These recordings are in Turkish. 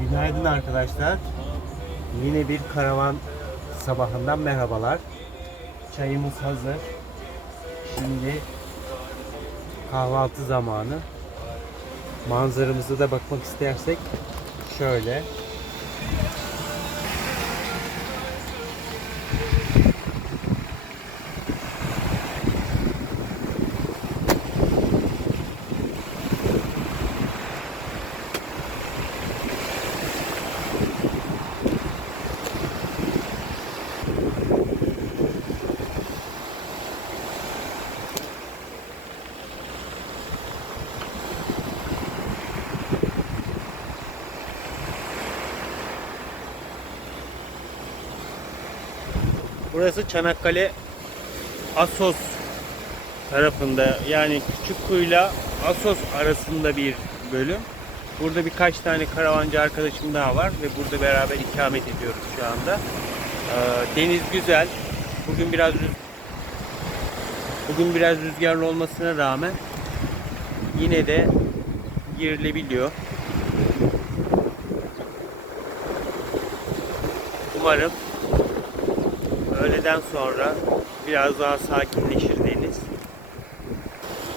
Günaydın arkadaşlar. Yine bir karavan sabahından merhabalar. Çayımız hazır. Şimdi kahvaltı zamanı. Manzaramıza da bakmak istersek şöyle. Burası Çanakkale Asos tarafında yani Küçükkuyu'yla Asos arasında bir bölüm. Burada birkaç tane karavancı arkadaşım daha var ve burada beraber ikamet ediyoruz şu anda. Ee, deniz güzel. Bugün biraz bugün biraz rüzgarlı olmasına rağmen yine de girilebiliyor. Umarım öğleden sonra biraz daha sakinleşir deniz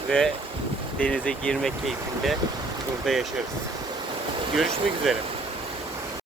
ve denize girme keyfinde burada yaşarız. Görüşmek üzere.